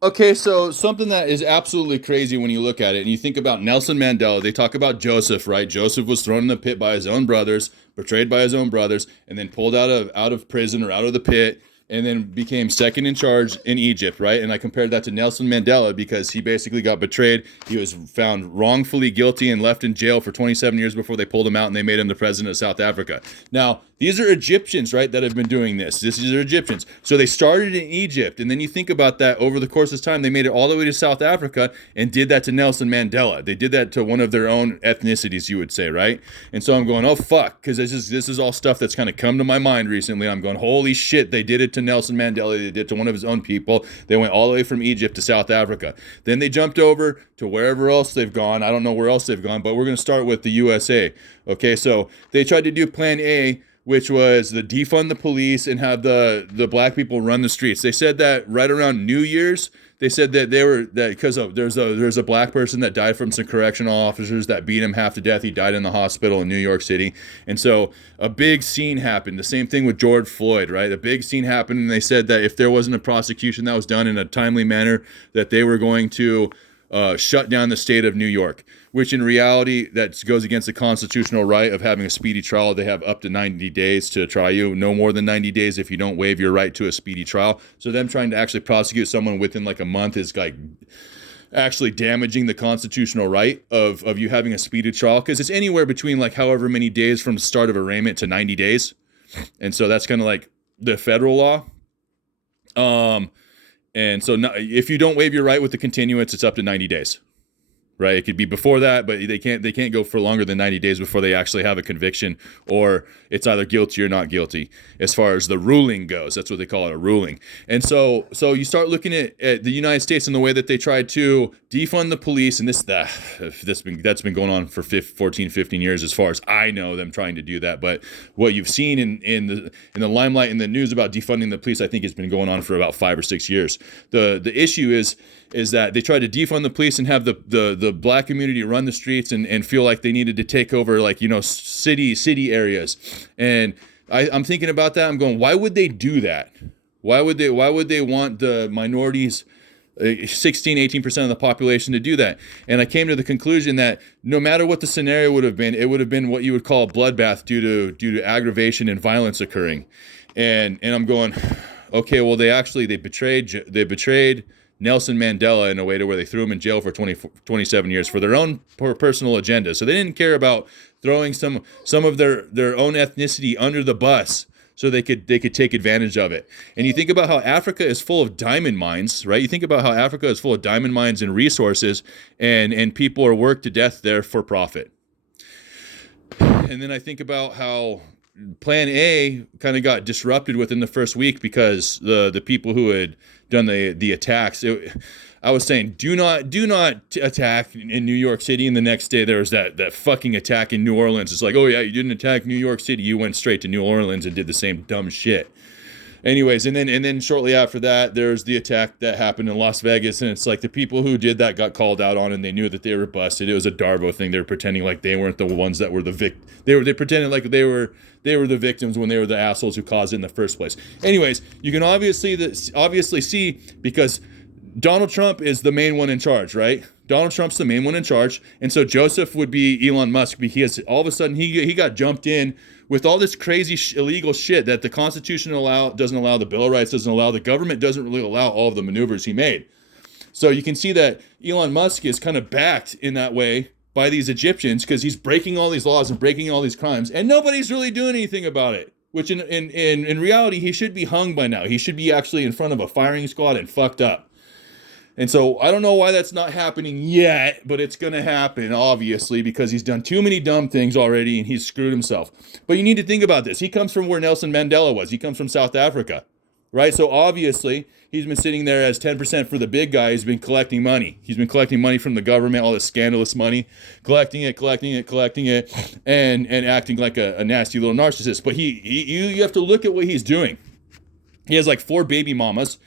Okay, so something that is absolutely crazy when you look at it and you think about Nelson Mandela, they talk about Joseph, right? Joseph was thrown in the pit by his own brothers, betrayed by his own brothers, and then pulled out of prison or out of the pit, and then became second in charge in Egypt, right? And I compared that to Nelson Mandela because he basically got betrayed. He was found wrongfully guilty and left in jail for 27 years before they pulled him out and they made him the president of South Africa. Now, these are Egyptians, right, that have been doing this. These are Egyptians. So they started in Egypt, and then you think about that over the course of time, they made it all the way to South Africa and did that to Nelson Mandela. They did that to one of their own ethnicities, you would say, right? And so I'm going, oh fuck, because this is all stuff that's kind of come to my mind recently. I'm going, holy shit, they did it to Nelson Mandela. They did it to one of his own people. They went all the way from Egypt to South Africa. Then they jumped over to wherever else they've gone. I don't know where else they've gone, but we're going to start with the USA. Okay, so they tried to do Plan A, which was the defund the police and have the black people run the streets. They said that right around New Year's, they said that they were that because of there's a black person that died from some correctional officers that beat him half to death. He died in the hospital in New York City, and so a big scene happened. The same thing with George Floyd, right? A big scene happened, and they said that if there wasn't a prosecution that was done in a timely manner, that they were going to shut down the state of New York, which in reality that goes against the constitutional right of having a speedy trial. They have up to 90 days to try you, no more than 90 days if you don't waive your right to a speedy trial. So them trying to actually prosecute someone within like a month is like actually damaging the constitutional right of you having a speedy trial, because it's anywhere between like however many days from the start of arraignment to 90 days. And so that's kind of like the federal law. And so if you don't waive your right with the continuance, it's up to 90 days. Right, it could be before that, but they can't go for longer than 90 days before they actually have a conviction, or it's either guilty or not guilty. As far as the ruling goes, that's what they call it, a ruling. And so you start looking at the United States and the way that they tried to defund the police, and that's been going on for 14, 15 years, as far as I know, them trying to do that. But what you've seen in the limelight in the news about defunding the police, I think it's been going on for about 5 or 6 years. The issue is that they tried to defund the police and have the black community run the streets and feel like they needed to take over, like, city areas. And I'm thinking about that. I'm going, why would they do that? Why would they want the minorities, 16-18% of the population, to do that? And I came to the conclusion that no matter what the scenario would have been, it would have been what you would call a bloodbath due to aggravation and violence occurring. And I'm going, okay, well, they betrayed Nelson Mandela in a way to where they threw him in jail for 27 years for their own personal agenda. So they didn't care about throwing some of their own ethnicity under the bus so they could take advantage of it. And you think about how Africa is full of diamond mines, right? You think about how Africa is full of diamond mines and resources, and people are worked to death there for profit. And then I think about how Plan A kind of got disrupted within the first week because the people who had done the attacks. I was saying, do not attack in New York City, and the next day there was that fucking attack in New Orleans. It's like, oh yeah, you didn't attack New York City, you went straight to New Orleans and did the same dumb shit. Anyways, and then shortly after that, there's the attack that happened in Las Vegas, and it's like the people who did that got called out on, and they knew that they were busted. It was a Darbo thing. They were pretending like they weren't the ones that were the They pretended like they were the victims when they were the assholes who caused it in the first place. Anyways, you can obviously see, because Donald Trump is the main one in charge, right? Donald Trump's the main one in charge, and so Joseph would be Elon Musk, because all of a sudden he got jumped in with all this crazy illegal shit that the Constitution doesn't allow, the Bill of Rights doesn't allow, the government doesn't really allow all of the maneuvers he made. So you can see that Elon Musk is kind of backed in that way by these Egyptians, because he's breaking all these laws and breaking all these crimes, and nobody's really doing anything about it. Which in reality, he should be hung by now. He should be actually in front of a firing squad and fucked up. And so I don't know why that's not happening yet, but it's going to happen, obviously, because he's done too many dumb things already and he's screwed himself. But you need to think about this. He comes from where Nelson Mandela was. He comes from South Africa, right? So obviously he's been sitting there as 10% for the big guy. He's been collecting money. He's been collecting money from the government, all this scandalous money, collecting it, and acting like a nasty little narcissist. But you have to look at what he's doing. He has like 4 baby mamas.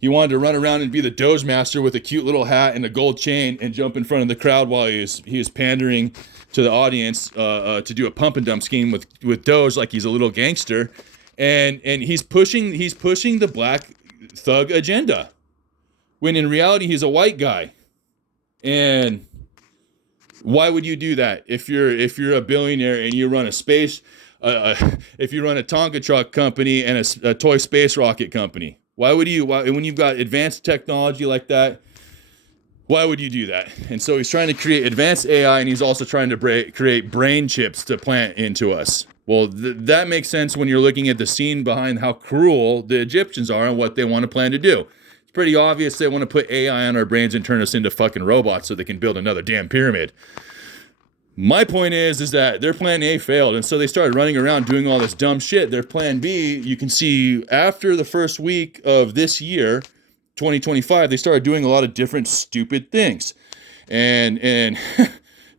He wanted to run around and be the Doge Master with a cute little hat and a gold chain and jump in front of the crowd while he was pandering to the audience to do a pump and dump scheme with Doge, like he's a little gangster, and he's pushing the black thug agenda, when in reality he's a white guy. And why would you do that if you're a billionaire and you run a space, if you run a Tonka truck company and a toy space rocket company? Why when you've got advanced technology like that, why would you do that? And so he's trying to create advanced AI, and he's also trying to create brain chips to plant into us. Well, that makes sense when you're looking at the scene behind how cruel the Egyptians are and what they want to plan to do. It's pretty obvious they want to put AI on our brains and turn us into fucking robots so they can build another damn pyramid. My point is that their plan A failed, and so they started running around doing all this dumb shit. Their plan B, you can see after the first week of this year, 2025, they started doing a lot of different stupid things. And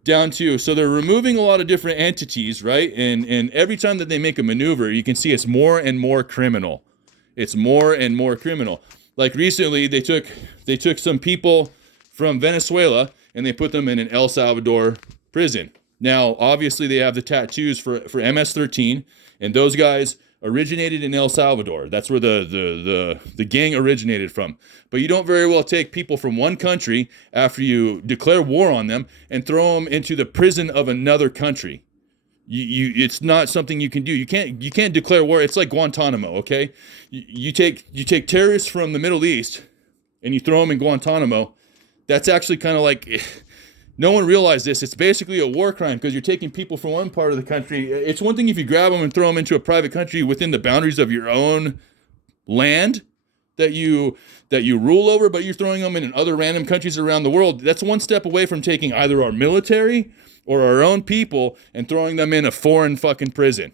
down to, so they're removing a lot of different entities, right? And every time that they make a maneuver, you can see it's more and more criminal. It's more and more criminal. Like recently, they took some people from Venezuela and they put them in an El Salvador prison. Now, obviously, they have the tattoos for MS-13, and those guys originated in El Salvador. That's where the gang originated from. But you don't very well take people from one country after you declare war on them and throw them into the prison of another country. It's not something you can do. You can't declare war. It's like Guantanamo, okay? You take terrorists from the Middle East and you throw them in Guantanamo. That's actually kind of like, no one realized this. It's basically a war crime because you're taking people from one part of the country. It's one thing if you grab them and throw them into a private country within the boundaries of your own land that you rule over, but you're throwing them in other random countries around the world. That's one step away from taking either our military or our own people and throwing them in a foreign fucking prison.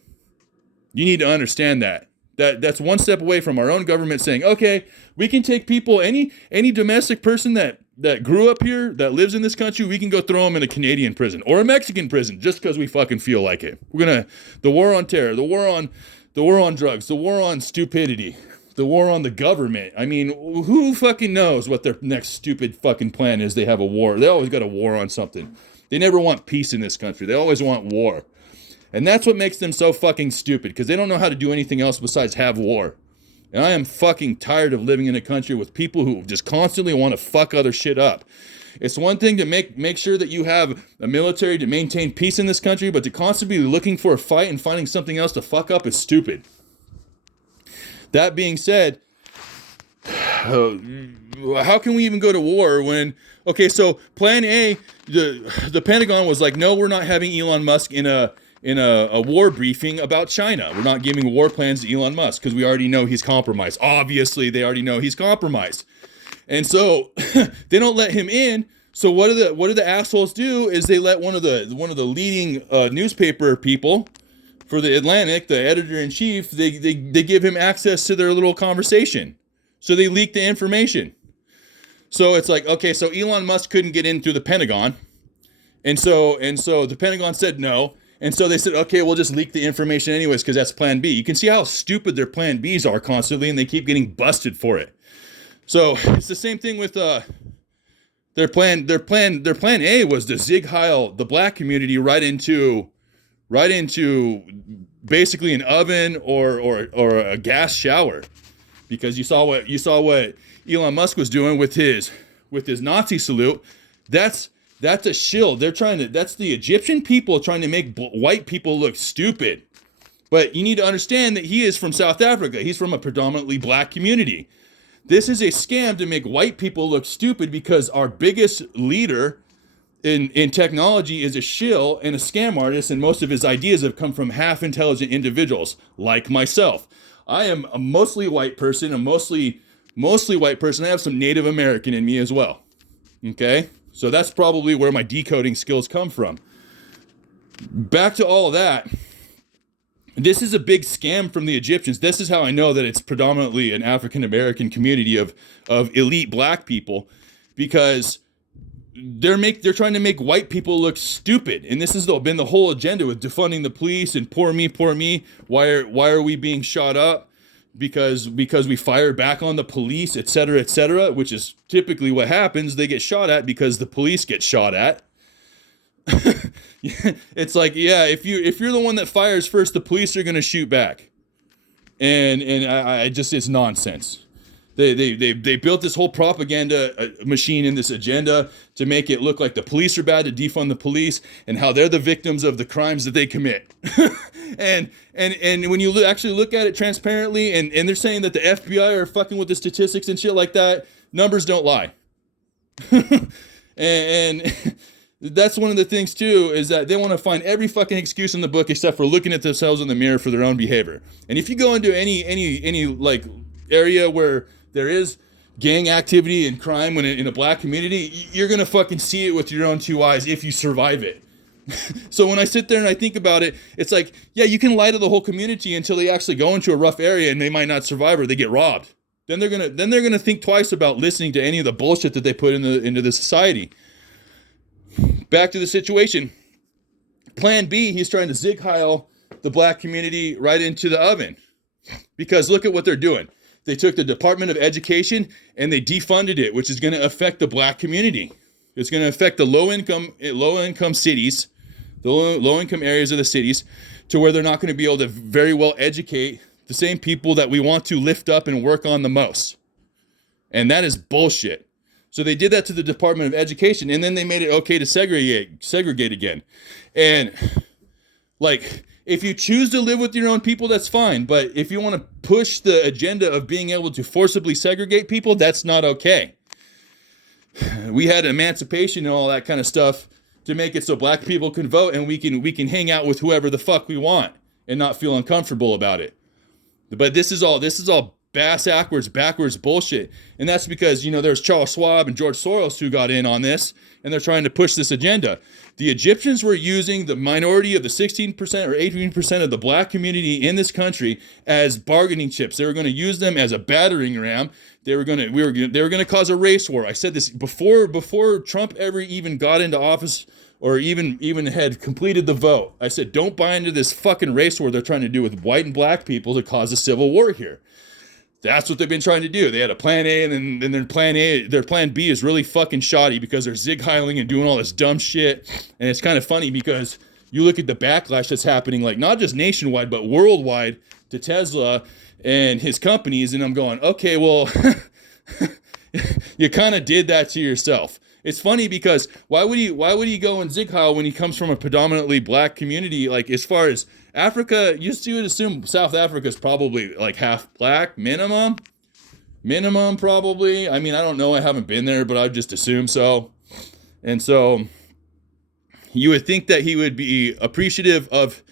You need to understand that. That's one step away from our own government saying, okay, we can take people, any domestic person that grew up here, that lives in this country, we can go throw them in a Canadian prison or a Mexican prison just because we fucking feel like it. The war on terror, the war on drugs, the war on stupidity, the war on the government. I mean, who fucking knows what their next stupid fucking plan is? They have a war. They always got a war on something. They never want peace in this country. They always want war. And that's what makes them so fucking stupid, because they don't know how to do anything else besides have war. And I am fucking tired of living in a country with people who just constantly want to fuck other shit up. It's one thing to make sure that you have a military to maintain peace in this country, but to constantly be looking for a fight and finding something else to fuck up is stupid. That being said, how can we even go to war when, okay, so plan A, the Pentagon was like, no, we're not having Elon Musk in a war briefing about China. We're not giving war plans to Elon Musk because we already know he's compromised. Obviously, they already know he's compromised. And so they don't let him in. So what do the assholes do is they let one of the leading newspaper people for the Atlantic, the editor-in-chief, they give him access to their little conversation. So they leak the information. So it's like, okay, so Elon Musk couldn't get in through the Pentagon. And so the Pentagon said no. And so they said, okay, we'll just leak the information anyways because that's plan B. You can see how stupid their plan Bs are constantly, and they keep getting busted for it. So it's the same thing with their plan A was to zig heil the black community right into basically an oven or a gas shower, because you saw what Elon Musk was doing with his Nazi salute. That's a shill. That's the Egyptian people trying to make white people look stupid. But you need to understand that he is from South Africa. He's from a predominantly black community. This is a scam to make white people look stupid because our biggest leader in technology is a shill and a scam artist, and most of his ideas have come from half-intelligent individuals like myself. I am a mostly white person, mostly white person. I have some Native American in me as well. Okay? So that's probably where my decoding skills come from. Back to all of that. This is a big scam from the Egyptians. This is how I know that it's predominantly an African American community of elite black people, because they're trying to make white people look stupid. And this has been the whole agenda with defunding the police and poor me. Why are we being shot up? Because we fire back on the police, etc., which is typically what happens. They get shot at because the police get shot at. It's like, yeah, if you're the one that fires first, the police are going to shoot back. And I just, it's nonsense. They built this whole propaganda machine and this agenda to make it look like the police are bad, to defund the police, and how they're the victims of the crimes that they commit. and when you actually look at it transparently, and they're saying that the FBI are fucking with the statistics and shit like that, numbers don't lie. and that's one of the things too, is that they want to find every fucking excuse in the book except for looking at themselves in the mirror for their own behavior. And if you go into any like area where there is gang activity and crime in a black community, you're gonna fucking see it with your own two eyes if you survive it. So when I sit there and I think about it, it's like, yeah, you can lie to the whole community until they actually go into a rough area and they might not survive or they get robbed. Then they're gonna think twice about listening to any of the bullshit that they put into the society. Back to the situation. Plan B, he's trying to Zig Heil the black community right into the oven. Because look at what they're doing. They took the Department of Education and they defunded it, which is going to affect the black community. It's going to affect the low-income cities, the low-income areas of the cities, to where they're not going to be able to very well educate the same people that we want to lift up and work on the most. And that is bullshit. So they did that to the Department of Education, and then they made it okay to segregate again. And like, if you choose to live with your own people, that's fine. But if you want to push the agenda of being able to forcibly segregate people, that's not okay. We had emancipation and all that kind of stuff to make it so black people can vote, and we can hang out with whoever the fuck we want and not feel uncomfortable about it. But this is all backwards bullshit. And that's because, there's Charles Schwab and George Soros who got in on this, and they're trying to push this agenda. The Egyptians were using the minority of the 16% or 18% of the black community in this country as bargaining chips. They were going to use them as a battering ram. They were going to cause a race war. I said this before Trump ever even got into office or even had completed the vote. I said, don't buy into this fucking race war they're trying to do with white and black people to cause a civil war here. That's what they've been trying to do. They had a plan A, and then their plan B is really fucking shoddy because they're zig-heiling and doing all this dumb shit. And it's kind of funny because you look at the backlash that's happening, like not just nationwide, but worldwide to Tesla and his companies. And I'm going, okay, well, you kind of did that to yourself. It's funny because why would he go and zig-heil when he comes from a predominantly black community? Like, as far as Africa, you would assume South Africa is probably like half black, minimum probably. I mean, I don't know, I haven't been there, but I would just assume so. And so you would think that he would be appreciative of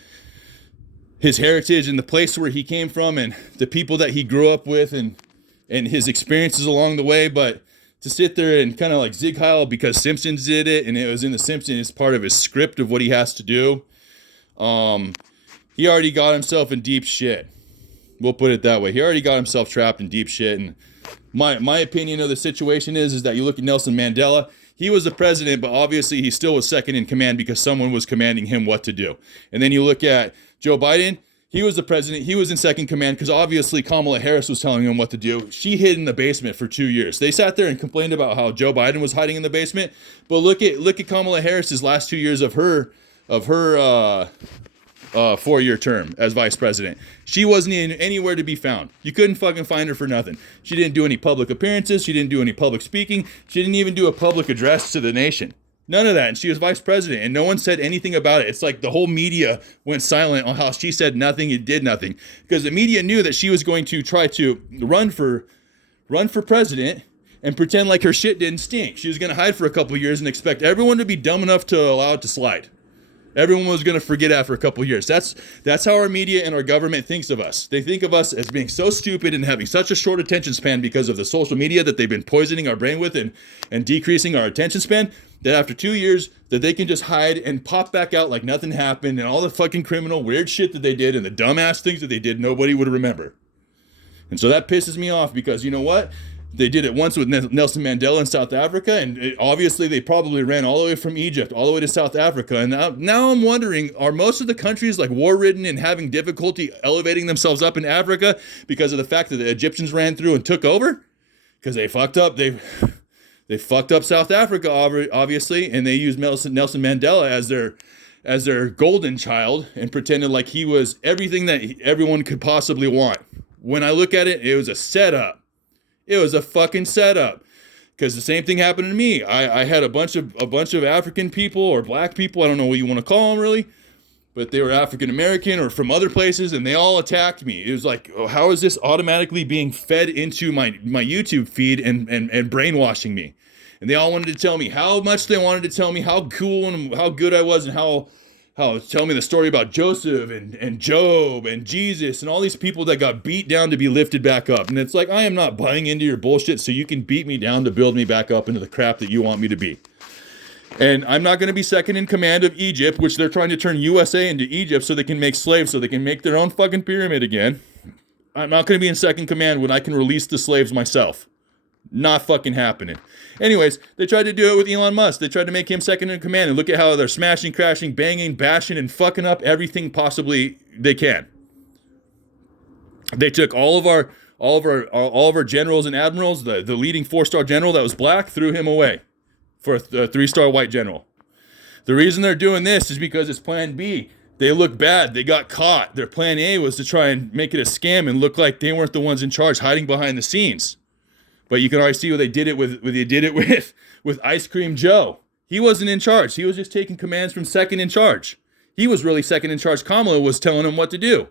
his heritage and the place where he came from and the people that he grew up with and his experiences along the way. But to sit there and kind of like zig heil because Simpsons did it and it was in the Simpsons, it's part of his script of what he has to do. He already got himself in deep shit. We'll put it that way. He already got himself trapped in deep shit. And my opinion of the situation is that you look at Nelson Mandela. He was the president, but obviously he still was second in command because someone was commanding him what to do. And then you look at Joe Biden. He was the president. He was in second command because obviously Kamala Harris was telling him what to do. She hid in the basement for 2 years. They sat there and complained about how Joe Biden was hiding in the basement. But look at Kamala Harris's last 2 years of her 4-year term as vice president. She wasn't anywhere to be found. You couldn't fucking find her for nothing. She didn't do any public appearances. She didn't do any public speaking. She didn't even do a public address to the nation. None of that. And she was vice president and no one said anything about it. It's like the whole media went silent on how she said nothing and did nothing because the media knew that she was going to try to run for president and pretend like her shit didn't stink. She was going to hide for a couple of years and expect everyone to be dumb enough to allow it to slide. Everyone was going to forget after a couple of years. That's how our media and our government thinks of us. They think of us as being so stupid and having such a short attention span because of the social media that they've been poisoning our brain with and decreasing our attention span, that after 2 years that they can just hide and pop back out like nothing happened and all the fucking criminal weird shit that they did and the dumbass things that they did, nobody would remember. And so that pisses me off because you know what? They did it once with Nelson Mandela in South Africa, and obviously they probably ran all the way from Egypt all the way to South Africa. And now I'm wondering, are most of the countries like war-ridden and having difficulty elevating themselves up in Africa because of the fact that the Egyptians ran through and took over? Because they fucked up. They fucked up South Africa, obviously, and they used Nelson Mandela as their golden child and pretended like he was everything that everyone could possibly want. When I look at it, it was a setup. It was a fucking setup. Because the same thing happened to me. I had a bunch of African people or black people, I don't know what you want to call them really, but they were African American or from other places, and they all attacked me. It was like, oh, how is this automatically being fed into my YouTube feed and brainwashing me? And they all wanted to tell me how much they wanted to tell me how cool and how good I was, and how tell me the story about Joseph and Job and Jesus and all these people that got beat down to be lifted back up. And it's like, I am not buying into your bullshit so you can beat me down to build me back up into the crap that you want me to be. And I'm not going to be second in command of Egypt, which they're trying to turn USA into Egypt so they can make slaves, so they can make their own fucking pyramid again. I'm not going to be in second command when I can release the slaves myself. Not fucking happening. Anyways, they tried to do it with Elon Musk. They tried to make him second in command, and look at how they're smashing, crashing, banging, bashing, and fucking up everything possibly they can. They took all of our generals and admirals. The leading 4-star general that was black, threw him away for a 3-star white general. The reason they're doing this is because it's Plan B. They look bad. They got caught. Their Plan A was to try and make it a scam and look like they weren't the ones in charge, hiding behind the scenes. But you can already see what they did it with Ice Cream Joe. He wasn't in charge. He was just taking commands from second in charge. He was really second in charge. Kamala was telling him what to do.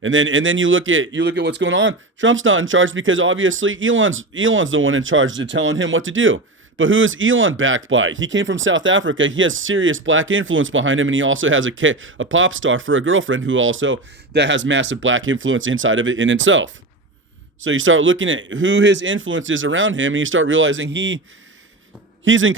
And then you look at what's going on. Trump's not in charge because obviously Elon's the one in charge of telling him what to do. But who is Elon backed by? He came from South Africa. He has serious black influence behind him, and he also has a pop star for a girlfriend that has massive black influence inside of it in itself. So you start looking at who his influence is around him, and you start realizing he's under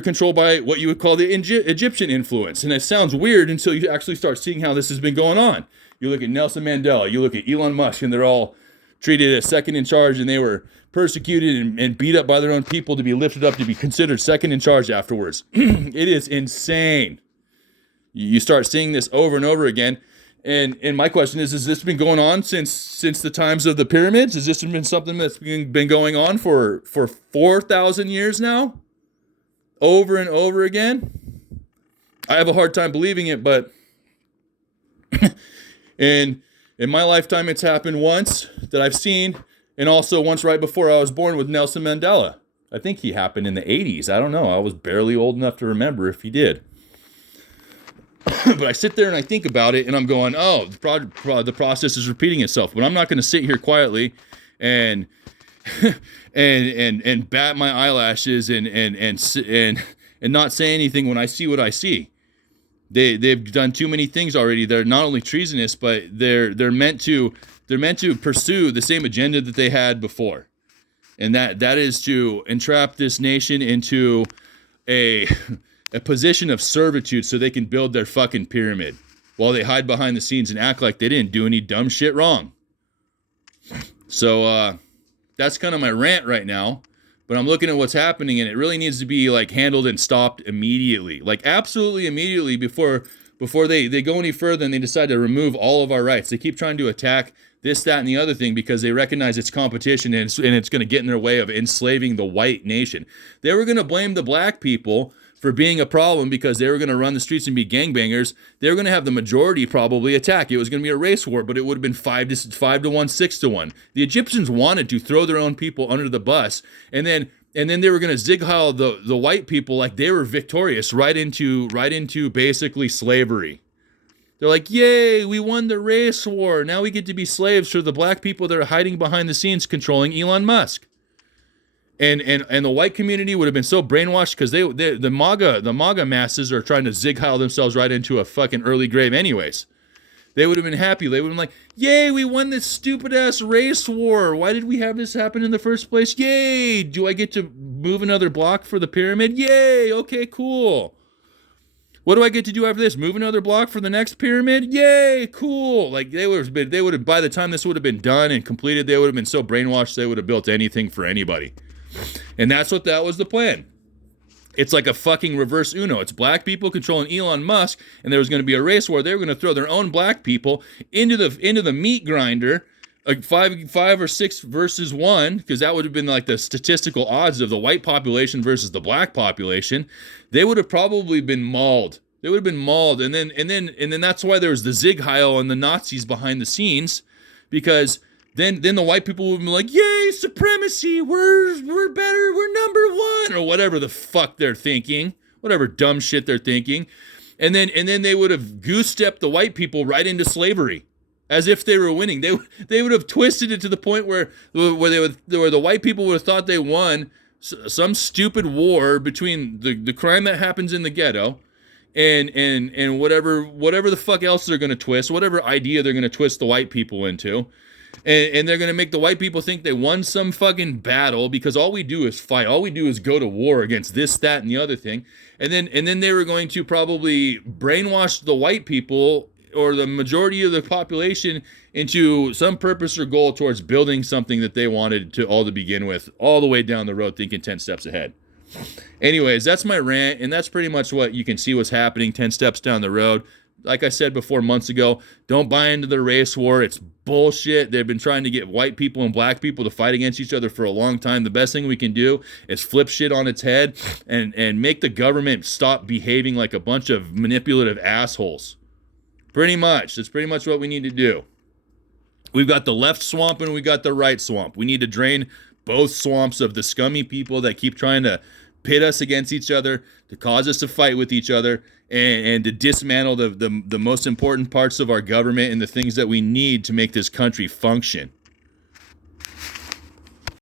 control by what you would call the Egyptian influence. And it sounds weird until you actually start seeing how this has been going on. You look at Nelson Mandela, you look at Elon Musk, and they're all treated as second in charge, and they were persecuted and beat up by their own people to be lifted up to be considered second in charge afterwards. It is insane. You start seeing this over and over again. And my question is, has this been going on since the times of the pyramids? Has this been something that's been going on for 4,000 years now? Over and over again? I have a hard time believing it, but in my lifetime it's happened once that I've seen, and also once right before I was born with Nelson Mandela. I think he happened in the 80s. I don't know. I was barely old enough to remember if he did. But I sit there and I think about it, and I'm going, oh, the process is repeating itself. But I'm not going to sit here quietly and and bat my eyelashes and not say anything when I see what I see. They've done too many things already. They're not only treasonous, but they're meant to pursue the same agenda that they had before, and that is to entrap this nation into a position of servitude so they can build their fucking pyramid while they hide behind the scenes and act like they didn't do any dumb shit wrong. So that's kind of my rant right now, but I'm looking at what's happening, and it really needs to be like handled and stopped immediately, like absolutely immediately before they go any further and they decide to remove all of our rights. They keep trying to attack this, that, and the other thing because they recognize it's competition and it's going to get in their way of enslaving the white nation. They were going to blame the black people for being a problem because they were going to run the streets and be gangbangers. They were going to have the majority probably attack. It was going to be a race war, but it would have been 5-1, 6-1. The Egyptians wanted to throw their own people under the bus, and then they were going to zig heil the white people like they were victorious right into basically slavery. They're like, yay, we won the race war. Now we get to be slaves for the black people that are hiding behind the scenes controlling Elon Musk. And the white community would have been so brainwashed because the MAGA masses are trying to zig heil themselves right into a fucking early grave anyways. They would have been happy. They would have been like, yay, we won this stupid ass race war. Why did we have this happen in the first place? Yay, do I get to move another block for the pyramid? Yay, okay, cool. What do I get to do after this? Move another block for the next pyramid? Yay, cool. Like they would have, by the time this would have been done and completed, they would have been so brainwashed they would have built anything for anybody. And that was the plan. It's like a fucking reverse Uno. It's black people controlling Elon Musk, and there was going to be a race war. They were going to throw their own black people into the meat grinder, like 5 or 6 versus 1, because that would have been like the statistical odds of the white population versus the black population. They would have probably been mauled. And then that's why there was the zig heil and the Nazis behind the scenes, because then the white people would be like, yay, supremacy, we're better, we're number one, or whatever the fuck they're thinking, whatever dumb shit they're thinking. And then they would have goose-stepped the white people right into slavery, as if they were winning. They would have twisted it to the point where the white people would have thought they won some stupid war between the crime that happens in the ghetto and whatever the fuck else they're going to twist, whatever idea they're going to twist the white people into. And they're going to make the white people think they won some fucking battle because all we do is fight. All we do is go to war against this, that, and the other thing. And then they were going to probably brainwash the white people or the majority of the population into some purpose or goal towards building something that they wanted to begin with, all the way down the road, thinking 10 steps ahead. Anyways, that's my rant, and that's pretty much what you can see what's happening 10 steps down the road. Like I said before months ago, don't buy into the race war. It's bullshit. They've been trying to get white people and black people to fight against each other for a long time. The best thing we can do is flip shit on its head and make the government stop behaving like a bunch of manipulative assholes. Pretty much. That's pretty much what we need to do. We've got the left swamp and we got the right swamp. We need to drain both swamps of the scummy people that keep trying to pit us against each other, to cause us to fight with each other, and to dismantle the most important parts of our government and the things that we need to make this country function.